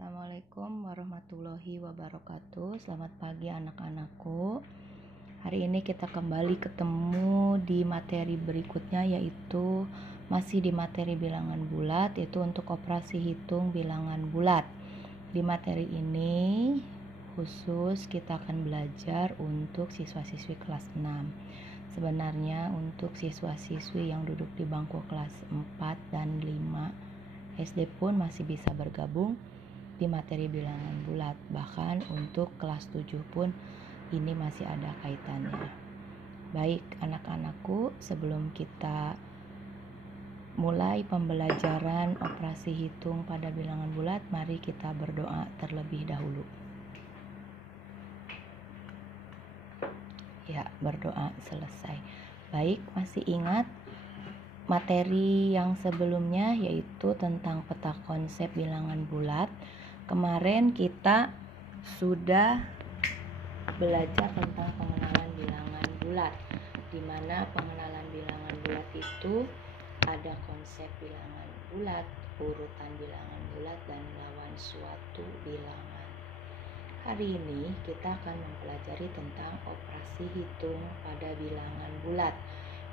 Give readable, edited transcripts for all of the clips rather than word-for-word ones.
Assalamualaikum warahmatullahi wabarakatuh. Selamat pagi anak-anakku. Hari ini kita kembali ketemu di materi berikutnya, yaitu masih di materi bilangan bulat, yaitu untuk operasi hitung bilangan bulat. Di materi ini khusus kita akan belajar untuk siswa-siswi kelas 6. Sebenarnya untuk siswa-siswi yang duduk di bangku kelas 4 dan 5 SD pun masih bisa bergabung di materi bilangan bulat. Bahkan untuk kelas 7 pun ini masih ada kaitannya. Baik anak-anakku, sebelum kita mulai pembelajaran operasi hitung pada bilangan bulat, mari kita berdoa terlebih dahulu. Ya, berdoa selesai. Baik, masih ingat materi yang sebelumnya, yaitu tentang peta konsep bilangan bulat. Kemarin kita sudah belajar tentang pengenalan bilangan bulat, di mana pengenalan bilangan bulat itu ada konsep bilangan bulat, urutan bilangan bulat, dan lawan suatu bilangan. Hari ini kita akan mempelajari tentang operasi hitung pada bilangan bulat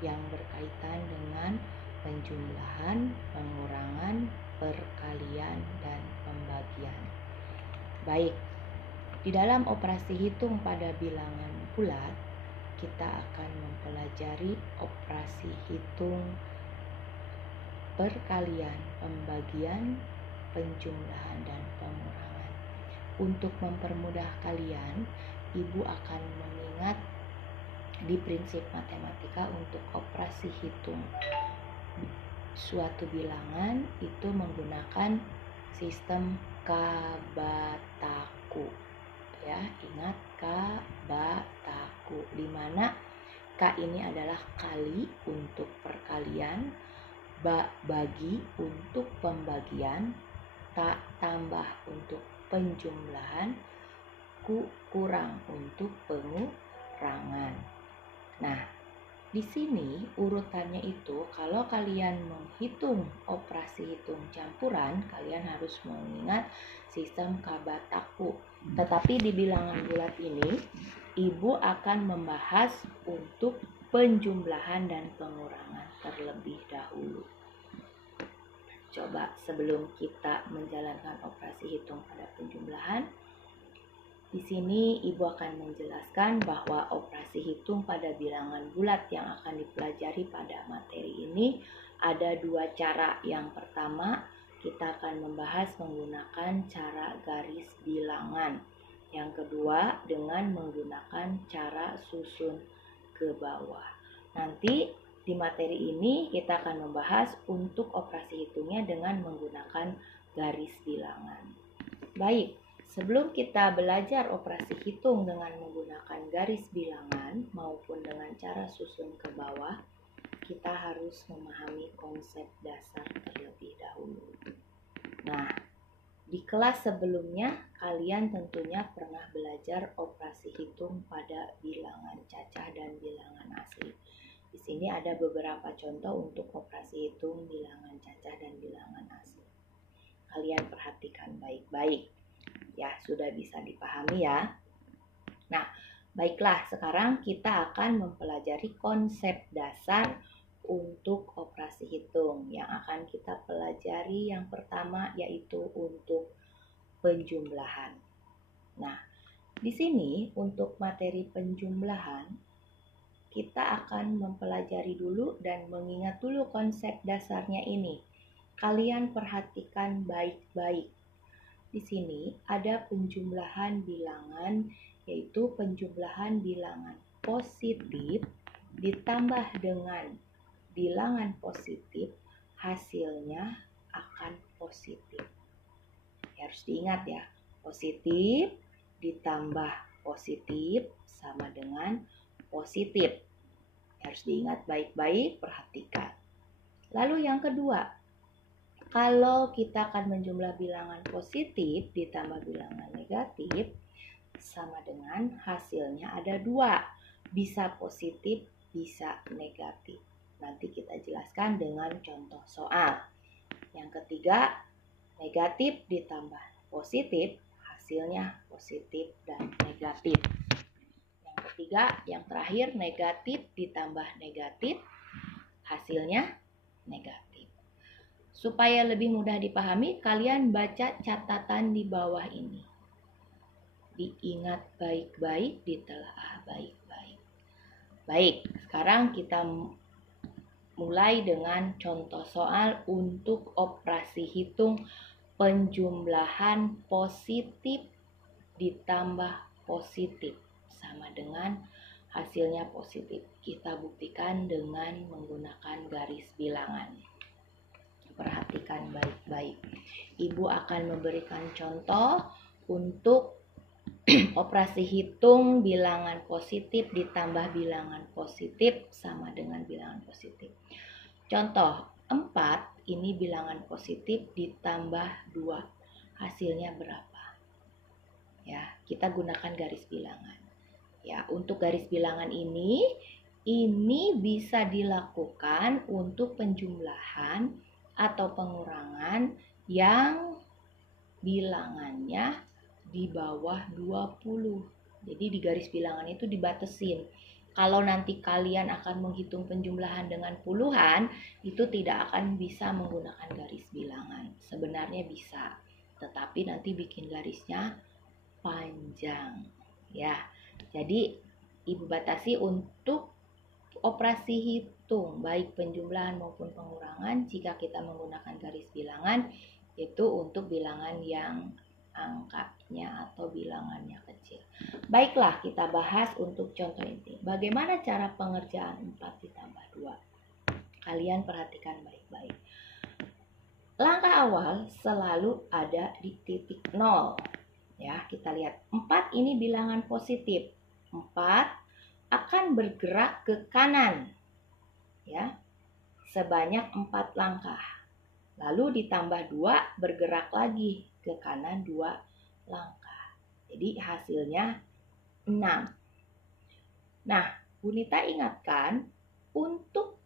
yang berkaitan dengan penjumlahan, pengurangan, perkalian, dan pembagian. Baik, di dalam operasi hitung pada bilangan bulat, kita akan mempelajari operasi hitung perkalian, pembagian, penjumlahan, dan pengurangan. Untuk mempermudah kalian, Ibu akan mengingat di prinsip matematika untuk operasi hitung suatu bilangan itu menggunakan sistem K/Bataku. Ya, ingat K/Bataku, di mana K ini adalah kali untuk perkalian, bagi untuk pembagian, tak tambah untuk penjumlahan, kurang untuk pengurangan. Nah, di sini urutannya itu kalau kalian menghitung operasi hitung campuran, kalian harus mengingat sistem K/Bataku. Tetapi di bilangan bulat ini, Ibu akan membahas untuk penjumlahan dan pengurangan terlebih dahulu. Coba sebelum kita menjalankan operasi hitung pada penjumlahan, di sini Ibu akan menjelaskan bahwa operasi hitung pada bilangan bulat yang akan dipelajari pada materi ini ada dua cara. Yang pertama, kita akan membahas menggunakan cara garis bilangan. Yang kedua, dengan menggunakan cara susun ke bawah. Nanti di materi ini kita akan membahas untuk operasi hitungnya dengan menggunakan garis bilangan. Baik. Sebelum kita belajar operasi hitung dengan menggunakan garis bilangan maupun dengan cara susun ke bawah, kita harus memahami konsep dasar terlebih dahulu. Nah, di kelas sebelumnya kalian tentunya pernah belajar operasi hitung pada bilangan cacah dan bilangan asli. Di sini ada beberapa contoh untuk operasi hitung bilangan cacah dan bilangan asli. Kalian perhatikan baik-baik. Ya, sudah bisa dipahami ya. Nah, baiklah, sekarang kita akan mempelajari konsep dasar untuk operasi hitung. Yang akan kita pelajari yang pertama yaitu untuk penjumlahan. Nah, di sini untuk materi penjumlahan kita akan mempelajari dulu dan mengingat dulu konsep dasarnya ini. Kalian perhatikan baik-baik. Di sini ada penjumlahan bilangan, yaitu penjumlahan bilangan positif ditambah dengan bilangan positif, hasilnya akan positif. Ya, harus diingat ya, positif ditambah positif sama dengan positif. Ya, harus diingat baik-baik, perhatikan. Lalu yang kedua, kalau kita akan menjumlah bilangan positif ditambah bilangan negatif, sama dengan hasilnya ada dua. Bisa positif, bisa negatif. Nanti kita jelaskan dengan contoh soal. Yang ketiga, negatif ditambah positif, hasilnya positif dan negatif. Yang ketiga, yang terakhir, negatif ditambah negatif, hasilnya negatif. Supaya lebih mudah dipahami, kalian baca catatan di bawah ini. Diingat baik-baik, ditelaah baik-baik. Baik, sekarang kita mulai dengan contoh soal untuk operasi hitung penjumlahan positif ditambah positif sama dengan hasilnya positif. Kita buktikan dengan menggunakan garis bilangan. Perhatikan baik-baik. Ibu akan memberikan contoh untuk operasi hitung bilangan positif ditambah bilangan positif sama dengan bilangan positif. Contoh 4 ini bilangan positif ditambah 2. Hasilnya berapa? Ya, kita gunakan garis bilangan. Ya, untuk garis bilangan ini bisa dilakukan untuk penjumlahan atau pengurangan yang bilangannya di bawah 20. Jadi di garis bilangan itu dibatasin. Kalau nanti kalian akan menghitung penjumlahan dengan puluhan, itu tidak akan bisa menggunakan garis bilangan. Sebenarnya bisa, tetapi nanti bikin garisnya panjang. Ya, jadi ibu batasi untuk operasi hitung baik penjumlahan maupun pengurangan jika kita menggunakan garis bilangan itu untuk bilangan yang angkanya atau bilangannya kecil. Baiklah, kita bahas untuk contoh ini. Bagaimana cara pengerjaan 4 ditambah 2? Kalian perhatikan baik-baik. Langkah awal selalu ada di titik 0. Ya, kita lihat 4 ini bilangan positif. 4 akan bergerak ke kanan. Ya. Sebanyak 4 langkah. Lalu ditambah 2 bergerak lagi ke kanan 2 langkah. Jadi hasilnya 6. Nah, Bunita ingatkan untuk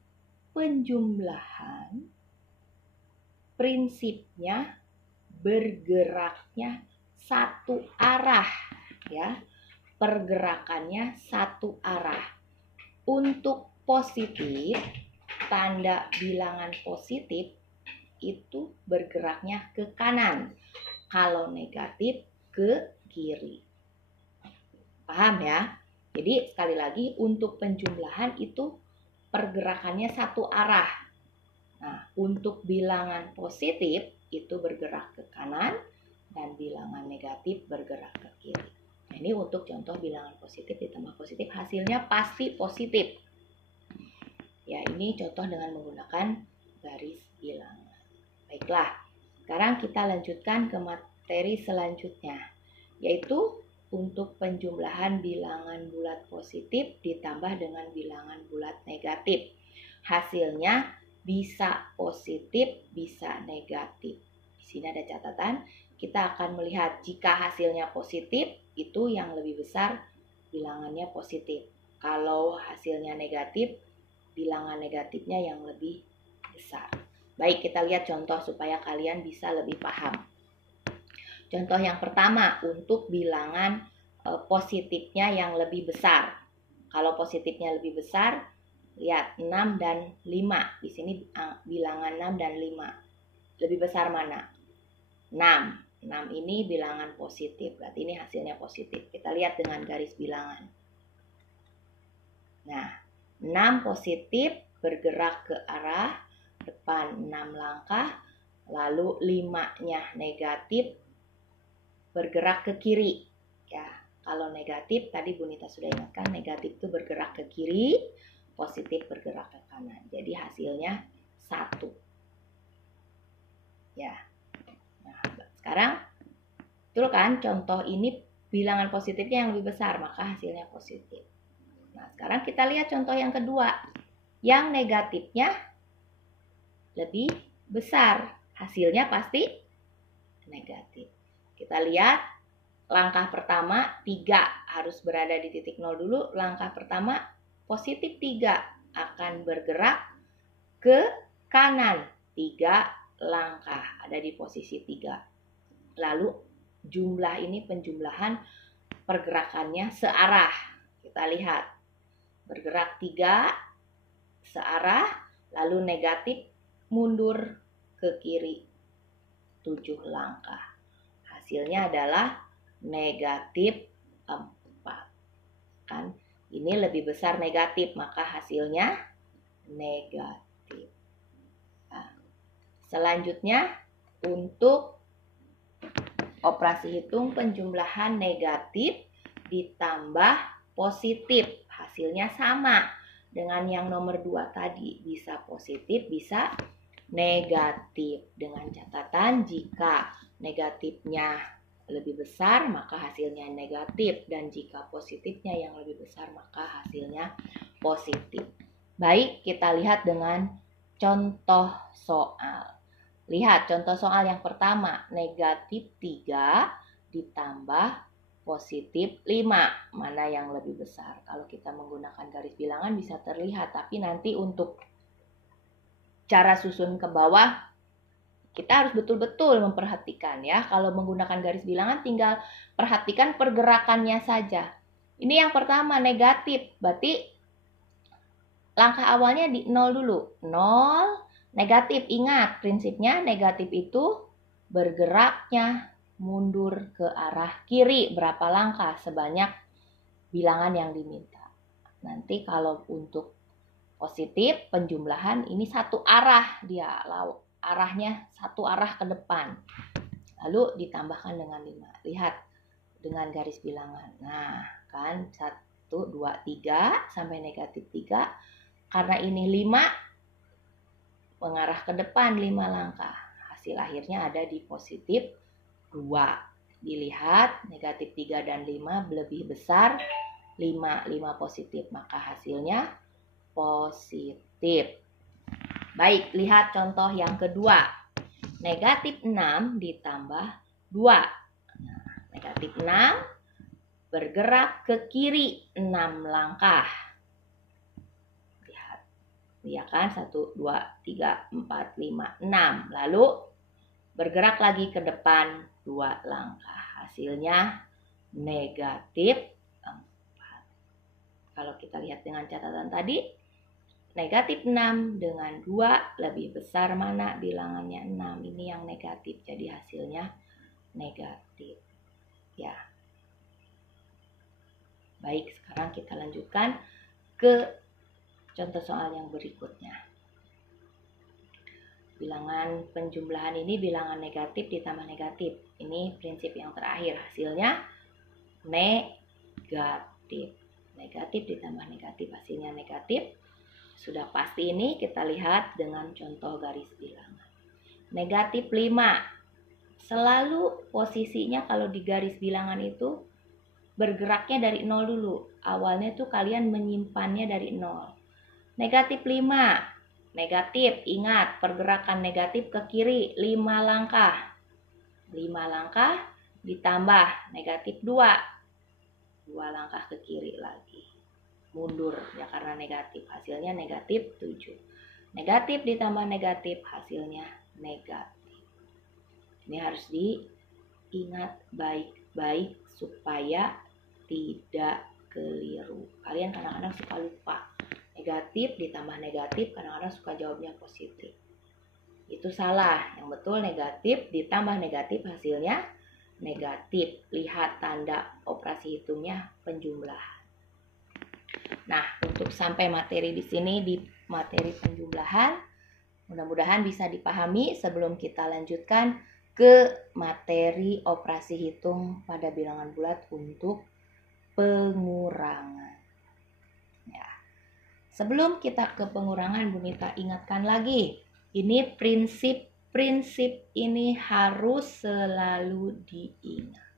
penjumlahan prinsipnya bergeraknya satu arah, ya. Pergerakannya satu arah. Untuk positif, tanda bilangan positif itu bergeraknya ke kanan. Kalau negatif ke kiri. Paham ya? Jadi sekali lagi untuk penjumlahan itu pergerakannya satu arah. Nah, untuk bilangan positif itu bergerak ke kanan dan bilangan negatif bergerak ke kiri. Nah, ini untuk contoh bilangan positif ditambah positif, hasilnya pasti positif. Ya, ini contoh dengan menggunakan garis bilangan. Baiklah, sekarang kita lanjutkan ke materi selanjutnya, yaitu untuk penjumlahan bilangan bulat positif ditambah dengan bilangan bulat negatif. Hasilnya bisa positif, bisa negatif. Di sini ada catatan, kita akan melihat jika hasilnya positif, itu yang lebih besar bilangannya positif. Kalau hasilnya negatif, bilangan negatifnya yang lebih besar. Baik, kita lihat contoh supaya kalian bisa lebih paham. Contoh yang pertama untuk bilangan positifnya yang lebih besar. Kalau positifnya lebih besar, lihat 6 dan 5. Di sini bilangan 6 dan 5. Lebih besar mana? 6. 6 ini bilangan positif, berarti ini hasilnya positif. Kita lihat dengan garis bilangan. Nah, 6 positif bergerak ke arah depan 6 langkah, lalu 5-nya negatif bergerak ke kiri. Ya, kalau negatif tadi Bunita sudah ingatkan, negatif itu bergerak ke kiri, positif bergerak ke kanan. Jadi hasilnya 1. Ya. Nah, sekarang betul kan contoh ini bilangan positifnya yang lebih besar, maka hasilnya positif. Nah, sekarang kita lihat contoh yang kedua. Yang negatifnya lebih besar, hasilnya pasti negatif. Kita lihat langkah pertama 3 harus berada di titik 0 dulu. Langkah pertama positif 3 akan bergerak ke kanan 3 langkah, ada di posisi 3. Lalu jumlah ini penjumlahan pergerakannya searah. Kita lihat, bergerak 3 searah, lalu negatif mundur ke kiri 7 langkah. Hasilnya adalah negatif 4. Kan ini lebih besar negatif, maka hasilnya negatif. Nah, selanjutnya untuk operasi hitung penjumlahan negatif ditambah positif, hasilnya sama dengan yang nomor 2 tadi, bisa positif bisa negatif, dengan catatan jika negatifnya lebih besar maka hasilnya negatif, dan jika positifnya yang lebih besar maka hasilnya positif. Baik, kita lihat dengan contoh soal. Lihat contoh soal yang pertama, negatif 3 ditambah positif 5. Mana yang lebih besar? Kalau kita menggunakan garis bilangan bisa terlihat, tapi nanti untuk cara susun ke bawah kita harus betul-betul memperhatikan ya. Kalau menggunakan garis bilangan tinggal perhatikan pergerakannya saja. Ini yang pertama negatif, berarti langkah awalnya di 0 dulu. 0, negatif. Ingat prinsipnya negatif itu bergeraknya mundur ke arah kiri. Berapa langkah? Sebanyak bilangan yang diminta. Nanti kalau untuk positif penjumlahan ini satu arah, dia arahnya satu arah ke depan, lalu ditambahkan dengan 5. Lihat dengan garis bilangan. Nah kan 1, 2, 3 sampai negatif 3. Karena ini 5 mengarah ke depan 5 langkah, hasil akhirnya ada di positif 2. Dilihat negatif 3 dan 5 lebih besar 5 positif, maka hasilnya positif. Baik, lihat contoh yang kedua. Negatif 6 ditambah 2. Nah, negatif 6 bergerak ke kiri 6 langkah. Lihat. Ya kan? 1, 2, 3, 4, 5, 6. Lalu bergerak lagi ke depan 2 langkah. Hasilnya negatif 4. Kalau kita lihat dengan catatan tadi, negatif 6 dengan 2 lebih besar mana bilangannya 6. Ini yang negatif, jadi hasilnya negatif. Ya. Baik, sekarang kita lanjutkan ke contoh soal yang berikutnya. Bilangan penjumlahan ini bilangan negatif ditambah negatif. Ini prinsip yang terakhir, hasilnya negatif. Negatif ditambah negatif, hasilnya negatif. Sudah pasti ini kita lihat dengan contoh garis bilangan. Negatif 5. Selalu posisinya kalau di garis bilangan itu bergeraknya dari 0 dulu. Awalnya tuh kalian menyimpannya dari 0. Negatif 5. Negatif, ingat pergerakan negatif ke kiri 5 langkah. 5 langkah ditambah negatif 2. 2 langkah ke kiri lagi. Mundur ya karena negatif, hasilnya negatif 7. Negatif ditambah negatif, hasilnya negatif. Ini harus diingat baik-baik supaya tidak keliru. Kalian kadang-kadang suka lupa. Negatif ditambah negatif, kadang-kadang suka jawabnya positif. Itu salah. Yang betul negatif ditambah negatif, hasilnya negatif. Lihat tanda operasi hitungnya penjumlahan. Nah, untuk sampai materi di sini, di materi penjumlahan, mudah-mudahan bisa dipahami sebelum kita lanjutkan ke materi operasi hitung pada bilangan bulat untuk pengurangan. Ya. Sebelum kita ke pengurangan, Bu Nita ingatkan lagi, ini prinsip ini harus selalu diingat.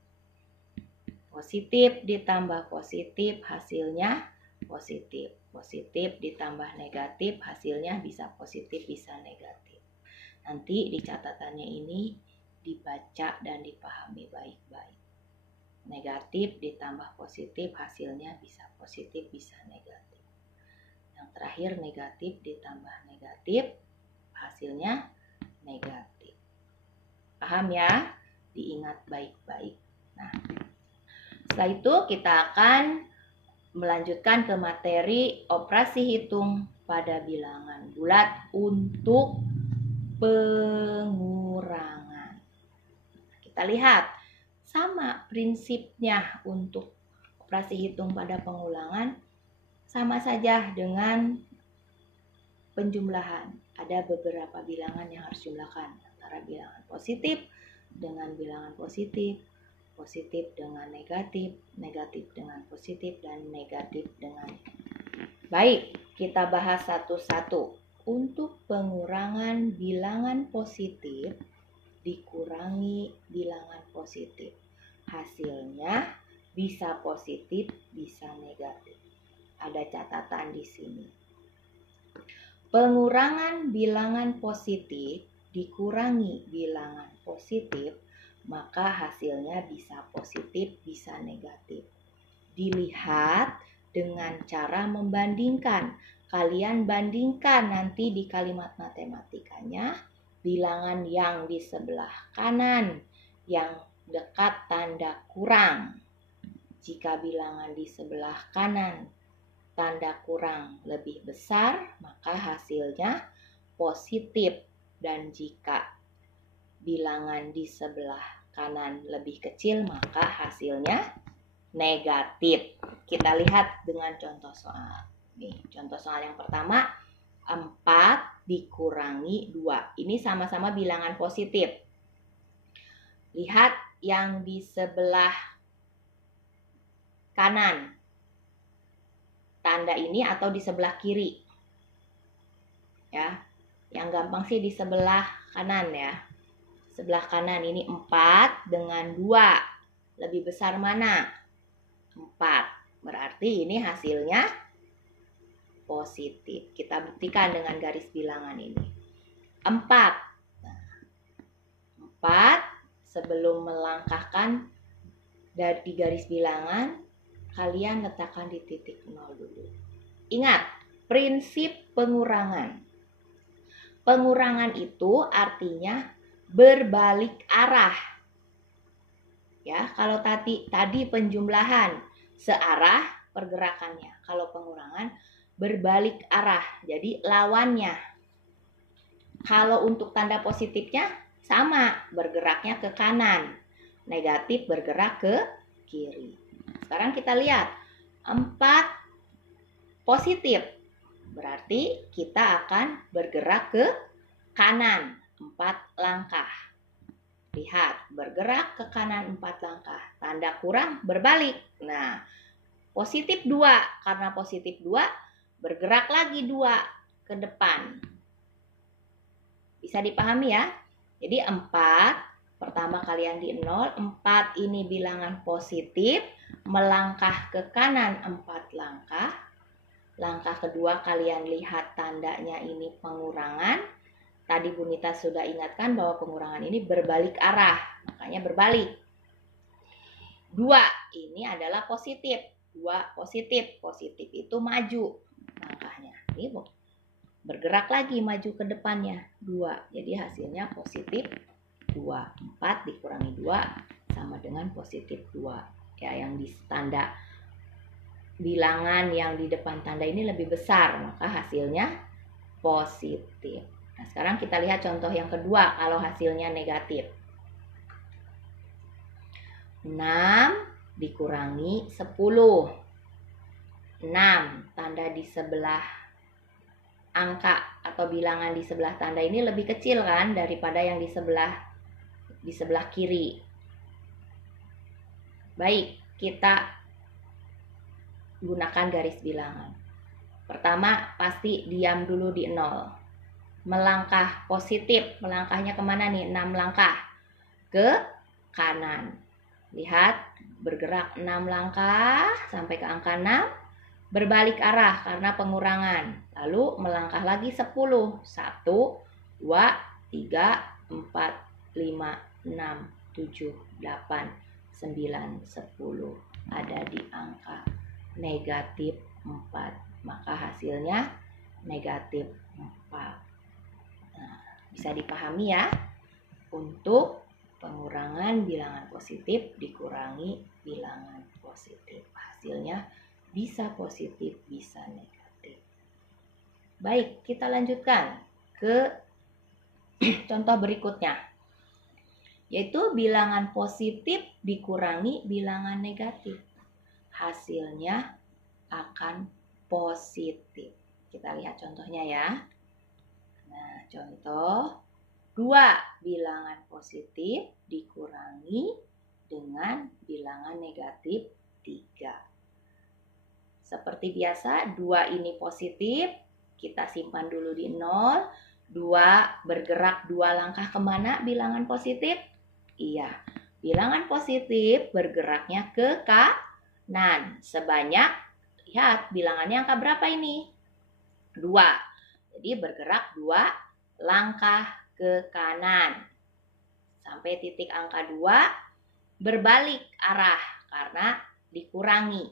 Positif ditambah positif, hasilnya positif. Positif ditambah negatif, hasilnya bisa positif bisa negatif. Nanti di catatannya ini dibaca dan dipahami baik-baik. Negatif ditambah positif, hasilnya bisa positif bisa negatif. Yang terakhir negatif ditambah negatif, hasilnya negatif. Paham ya? diingat baik-baik. Nah, setelah itu kita akan melanjutkan ke materi operasi hitung pada bilangan bulat untuk pengurangan. Kita lihat, sama prinsipnya untuk operasi hitung pada pengulangan, sama saja dengan penjumlahan. Ada beberapa bilangan yang harus jumlahkan, antara bilangan positif dengan bilangan positif, positif dengan negatif, negatif dengan positif, dan negatif dengan. Baik, kita bahas satu-satu. Untuk pengurangan bilangan positif dikurangi bilangan positif. Hasilnya bisa positif, bisa negatif. Ada catatan di sini. Pengurangan bilangan positif dikurangi bilangan positif, maka hasilnya bisa positif, bisa negatif. Dilihat dengan cara membandingkan. Kalian bandingkan nanti di kalimat matematikanya bilangan yang di sebelah kanan yang dekat tanda kurang. Jika bilangan di sebelah kanan tanda kurang lebih besar, maka hasilnya positif. Dan jika bilangan di sebelah kanan lebih kecil, maka hasilnya negatif. Kita lihat dengan contoh soal. Nih, contoh soal yang pertama, 4 dikurangi 2. Ini sama-sama bilangan positif. Lihat yang di sebelah kanan. Tanda ini atau di sebelah kiri. Ya. Yang gampang sih di sebelah kanan ya. Sebelah kanan ini 4 dengan 2. Lebih besar mana? 4. Berarti ini hasilnya positif. Kita buktikan dengan garis bilangan ini. 4. Nah, 4 sebelum melangkahkan dari garis bilangan, kalian letakkan di titik 0 dulu. Ingat, prinsip pengurangan. Pengurangan itu artinya berbalik arah. Ya, kalau tadi penjumlahan searah pergerakannya. Kalau pengurangan berbalik arah. Jadi lawannya. Kalau untuk tanda positifnya sama, bergeraknya ke kanan. Negatif bergerak ke kiri. Sekarang kita lihat 4 positif. Berarti kita akan bergerak ke kanan 4 langkah. Lihat, bergerak ke kanan 4 langkah. Tanda kurang berbalik. Nah, positif 2. Karena positif 2, bergerak lagi 2 ke depan. Bisa dipahami ya? Jadi 4, pertama kalian di 0, 4 ini bilangan positif, melangkah ke kanan 4 langkah. Langkah kedua kalian lihat tandanya ini pengurangan. Tadi Bu Nita sudah ingatkan bahwa pengurangan ini berbalik arah, makanya berbalik. 2 ini adalah positif. 2 positif. Positif itu maju langkahnya. Ini bergerak lagi maju ke depannya. 2. Jadi hasilnya positif 2. 4 dikurangi 2 sama dengan positif 2. Ya, yang di tanda bilangan yang di depan tanda ini lebih besar, maka hasilnya positif. Nah, sekarang kita lihat contoh yang kedua kalau hasilnya negatif. 6 dikurangi 10. 6, tanda di sebelah angka atau bilangan di sebelah tanda ini lebih kecil kan daripada yang di sebelah kiri. Baik, kita gunakan garis bilangan. Pertama, pasti diam dulu di 0. Melangkah positif, melangkahnya kemana nih? 6 langkah ke kanan. Lihat, bergerak 6 langkah sampai ke angka 6, berbalik arah karena pengurangan. Lalu melangkah lagi 10. 1, 2, 3, 4, 5, 6, 7, 8, 9, 10. Ada di angka negatif 4. Maka hasilnya negatif 4. Nah, bisa dipahami ya. Untuk Pengurangan bilangan positif dikurangi bilangan positif. Hasilnya bisa positif, bisa negatif. Baik, kita lanjutkan ke contoh berikutnya, yaitu bilangan positif dikurangi bilangan negatif. Hasilnya akan positif. Kita lihat contohnya ya. Nah, contoh 2 bilangan positif dikurangi dengan bilangan negatif 3. Seperti biasa, 2 ini positif, kita simpan dulu di 0. 2 bergerak 2 langkah kemana bilangan positif? Iya, bilangan positif bergeraknya ke kanan. Sebanyak, lihat bilangannya angka berapa ini? 2. Jadi bergerak 2 langkah ke kanan. Sampai titik angka 2 berbalik arah karena dikurangi.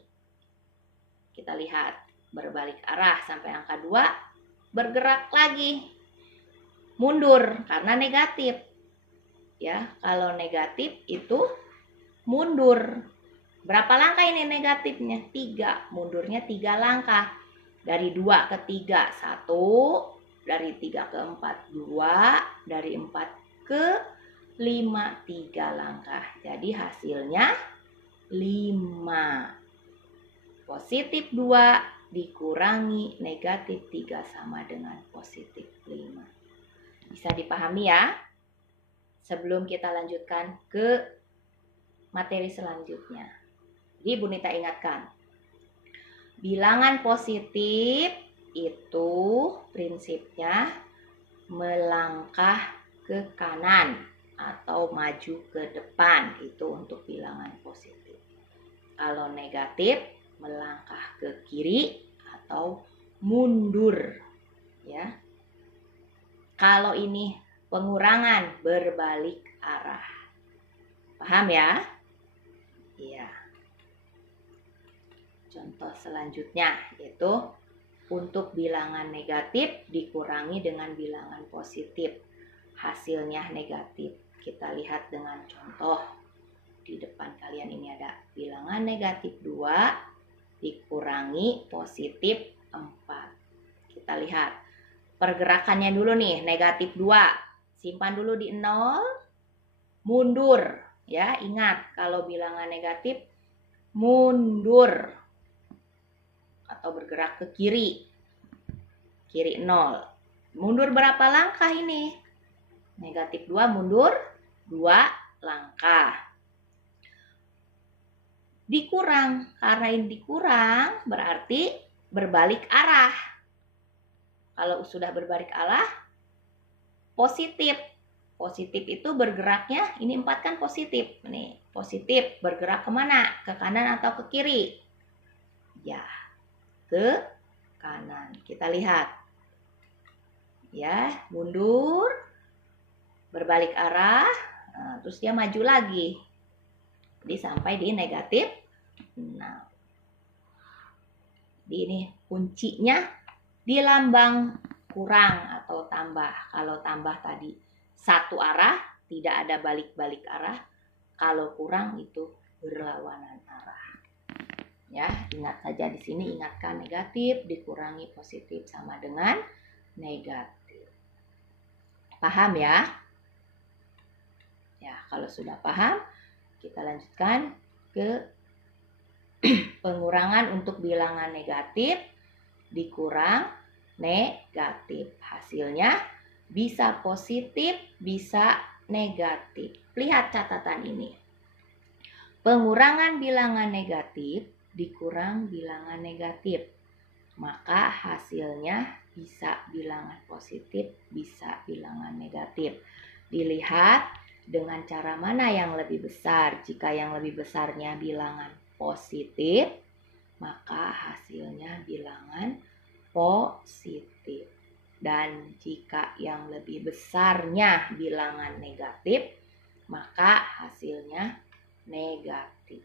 Kita lihat berbalik arah sampai angka 2 bergerak lagi. Mundur karena negatif. Ya, kalau negatif itu mundur. Berapa langkah ini negatifnya? 3. Mundurnya 3 langkah. Dari 2 ke 3, 1. Dari 3 ke 4, 2. Dari 4 ke 5, 3 langkah. Jadi hasilnya 5. Positif 2 dikurangi negatif 3 sama dengan positif 5. Bisa dipahami ya? Sebelum kita lanjutkan ke materi selanjutnya. Jadi Bu Nita ingatkan, bilangan positif itu prinsipnya melangkah ke kanan atau maju ke depan, itu untuk bilangan positif. Kalau negatif melangkah ke kiri atau mundur, ya. Kalau ini pengurangan berbalik arah. Paham ya? Iya. Contoh selanjutnya yaitu untuk bilangan negatif dikurangi dengan bilangan positif. Hasilnya negatif. Kita lihat dengan contoh. Di depan kalian ini ada bilangan negatif 2 dikurangi positif 4. Kita lihat pergerakannya dulu nih, negatif 2. Simpan dulu di 0, mundur. Ya, ingat kalau bilangan negatif mundur atau bergerak ke kiri. Kiri 0. Mundur berapa langkah ini? Negatif 2 mundur 2 langkah. Dikurang, karena ini dikurang berarti berbalik arah. Kalau sudah berbalik arah, positif. Positif itu bergeraknya, ini 4 kan positif. Nih, positif bergerak kemana? Ke kanan atau ke kiri? Ya, ke kanan. Kita lihat. Ya, mundur, berbalik arah, terus dia maju lagi. Jadi sampai di negatif 6. Jadi ini kuncinya di lambang kurang atau tambah. Kalau tambah tadi satu arah, tidak ada balik-balik arah. Kalau kurang itu berlawanan arah. Ya, ingat saja di sini, ingatkan negatif dikurangi positif sama dengan negatif. Paham ya? Ya, kalau sudah paham, kita lanjutkan ke pengurangan untuk bilangan negatif dikurang negatif. Hasilnya bisa positif, bisa negatif. Lihat catatan ini. Pengurangan bilangan negatif dikurang bilangan negatif. Maka hasilnya bisa bilangan positif, bisa bilangan negatif. Dilihat dengan cara mana yang lebih besar. Jika yang lebih besarnya bilangan positif, maka hasilnya bilangan positif. Dan jika yang lebih besarnya bilangan negatif, maka hasilnya negatif.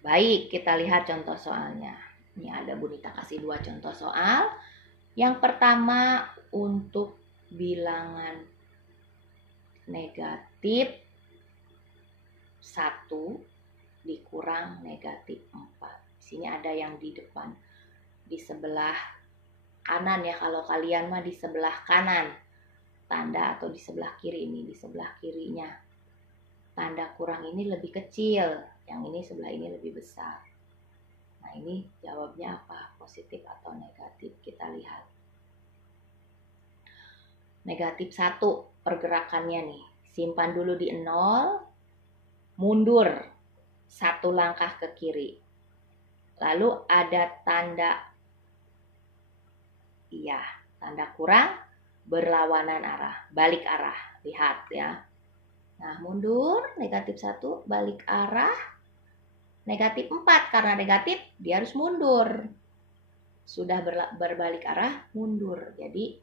Baik, kita lihat contoh soalnya. Ini ada Bu Nita kasih 2 contoh soal. Yang pertama untuk bilangan negatif negatif 1 dikurang negatif 4. Di sini ada yang di depan, di sebelah kanan ya, kalau kalian mah di sebelah kanan tanda, atau di sebelah kiri. Ini di sebelah kirinya tanda kurang ini lebih kecil, yang ini sebelah ini lebih besar. Nah, ini jawabnya apa? Positif atau negatif? Kita lihat. Negatif 1 pergerakannya nih. Simpan dulu di 0, mundur 1 langkah ke kiri. Lalu ada tanda tanda kurang berlawanan arah, balik arah. Lihat ya. Nah, mundur negatif 1, balik arah negatif 4. Karena negatif dia harus mundur. Sudah berbalik arah, mundur. Jadi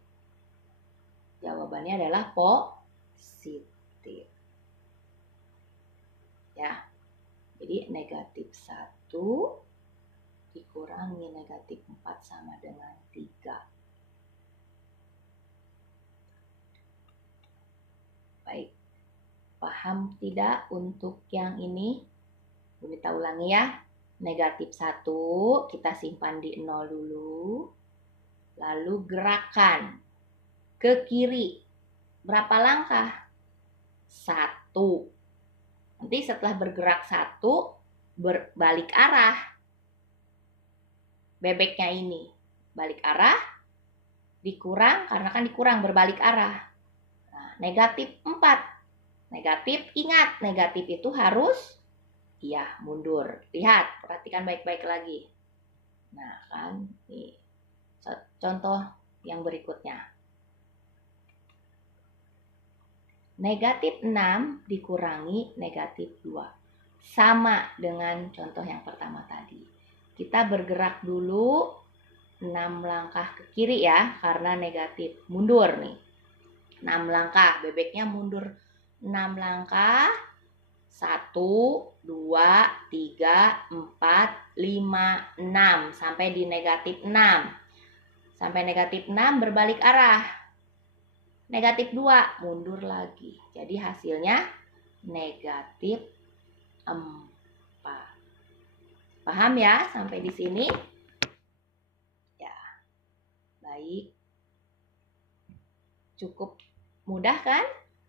jawabannya adalah positif. Ya. Jadi negatif 1 dikurangi negatif 4 sama dengan 3. Baik. Paham tidak untuk yang ini? Kita ulangi ya. Negatif 1 kita simpan di 0 dulu. Lalu gerakan ke kiri. Berapa langkah? 1. Nanti setelah bergerak 1, berbalik arah. Bebeknya ini balik arah, dikurang, karena kan dikurang berbalik arah. Nah, negatif 4. Negatif, ingat, negatif itu harus mundur. Lihat, perhatikan baik-baik lagi. Nah, kan nih contoh yang berikutnya. Negatif 6 dikurangi negatif 2. Sama dengan contoh yang pertama tadi. Kita bergerak dulu 6 langkah ke kiri ya, karena negatif. Mundur nih. 6 langkah, bebeknya mundur 6 langkah. 1, 2, 3, 4, 5, 6. Sampai di negatif 6. Sampai negatif 6 berbalik arah. Negatif 2, mundur lagi. Jadi hasilnya negatif 4. Paham ya sampai di sini? Ya, baik. Cukup mudah kan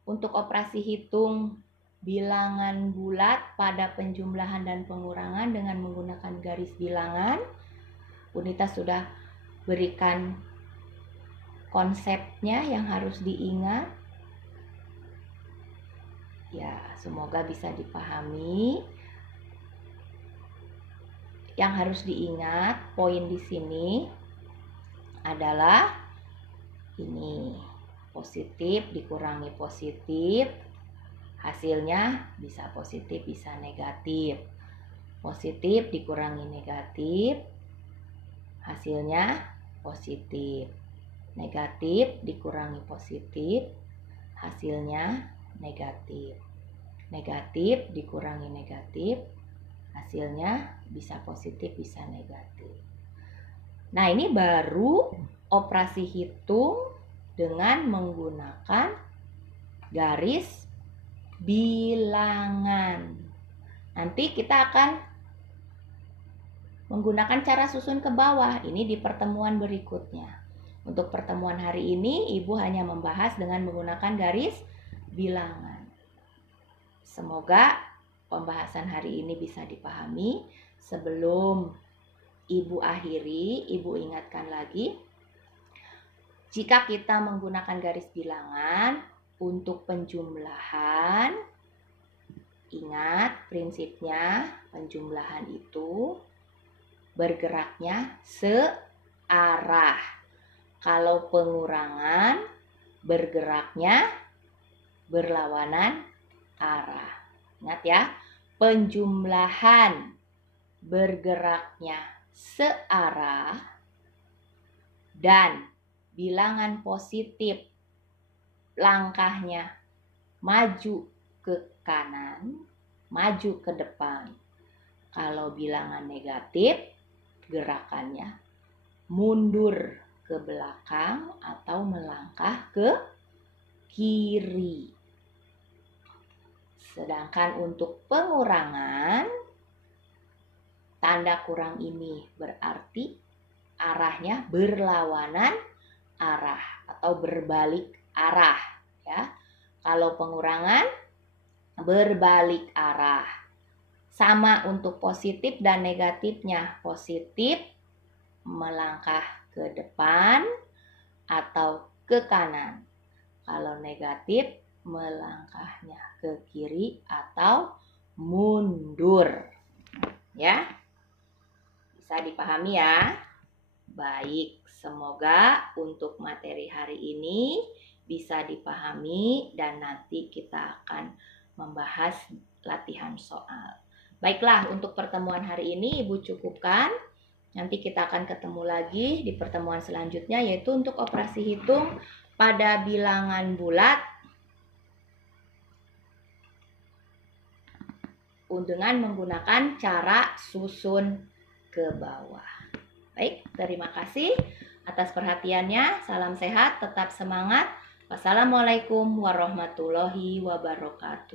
untuk operasi hitung bilangan bulat pada penjumlahan dan pengurangan dengan menggunakan garis bilangan. Unita sudah berikan konsepnya yang harus diingat. Ya, semoga bisa dipahami. Yang harus diingat, poin di sini adalah ini, positif dikurangi positif, hasilnya bisa positif, bisa negatif. Positif dikurangi negatif, hasilnya positif. Negatif dikurangi positif, hasilnya negatif. Negatif dikurangi negatif, hasilnya bisa positif, bisa negatif. Nah, ini baru operasi hitung dengan menggunakan garis bilangan. Nanti kita akan menggunakan cara susun ke bawah. Ini di pertemuan berikutnya. Untuk pertemuan hari ini, Ibu hanya membahas dengan menggunakan garis bilangan. Semoga pembahasan hari ini bisa dipahami. Sebelum Ibu akhiri, Ibu ingatkan lagi, jika kita menggunakan garis bilangan untuk penjumlahan, ingat prinsipnya, penjumlahan itu bergeraknya searah. Kalau pengurangan bergeraknya berlawanan arah. Ingat ya, penjumlahan bergeraknya searah dan bilangan positif langkahnya maju ke kanan, maju ke depan. Kalau bilangan negatif, gerakannya mundur ke belakang atau melangkah ke kiri. Sedangkan untuk pengurangan, tanda kurang ini berarti arahnya berlawanan arah atau berbalik arah ya. Kalau pengurangan berbalik arah. Sama untuk positif dan negatifnya. Positif melangkah ke depan atau ke kanan. Kalau negatif melangkahnya ke kiri atau mundur. Ya. Bisa dipahami ya? Baik, semoga untuk materi hari ini bisa dipahami dan nanti kita akan membahas latihan soal. Baiklah, untuk pertemuan hari ini Ibu cukupkan. Nanti kita akan ketemu lagi di pertemuan selanjutnya, yaitu untuk operasi hitung pada bilangan bulat dengan menggunakan cara susun ke bawah. Baik, terima kasih atas perhatiannya. Salam sehat, tetap semangat. Wassalamualaikum warahmatullahi wabarakatuh.